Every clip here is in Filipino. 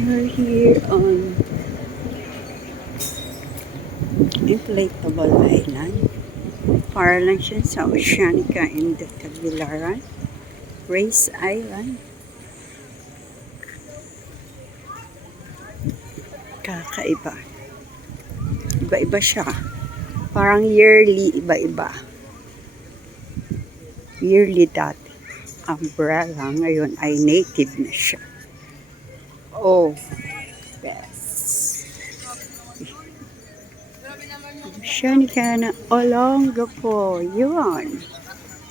We're here on Inflatable Island. Para lang siya sa Oceanica in the Tagbilaran. Race Island. Kakaiba. Iba-iba siya. Parang yearly, iba-iba. Yearly dati. Umbrella. Ngayon ay native na siya. Oh, best. Oceanica na Olonga po. Yun.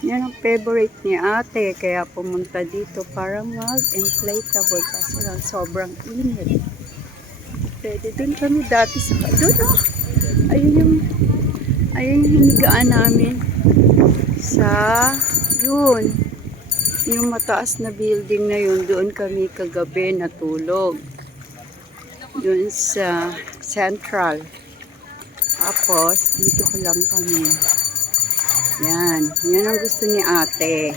Yan ang favorite ni ate. Kaya pumunta dito para mag-inflatable. Kaso lang sobrang init. Pwede din kami dati sa doon. Oh. Ayun yung hinigaan namin. Sa yun. Yung mataas na building na yun. Doon kami kagabi natulog. Doon sa Central. Tapos, dito ko lang kami. Yan. Yan ang gusto ni ate.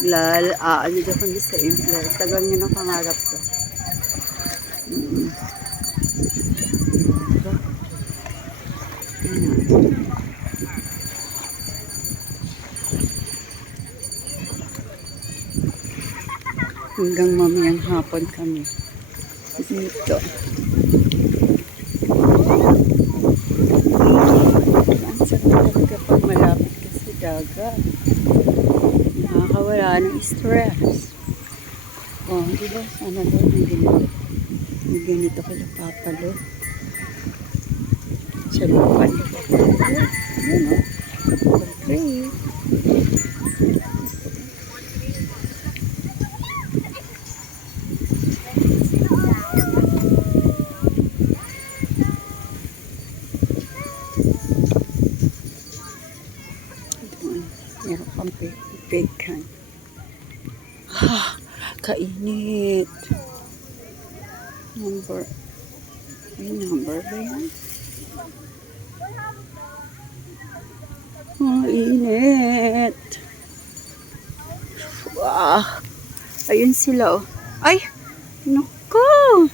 Ano daw kami sa impler. Tagal niya ng pangarap to. Diba? Yan. Hanggang mamayang hapon kami. Dito. Ang sarap talaga pag malapit ka sa dagat. Nakakawala ng stress. Oh, di ba? Sana doon may ganito. May ganito ka napapalo. Sa lupan. Yun o. Okay. Meron pang bacon. Kainit. Number ba yan? Init. Wow. Ayun sila oh. Ay! Naku!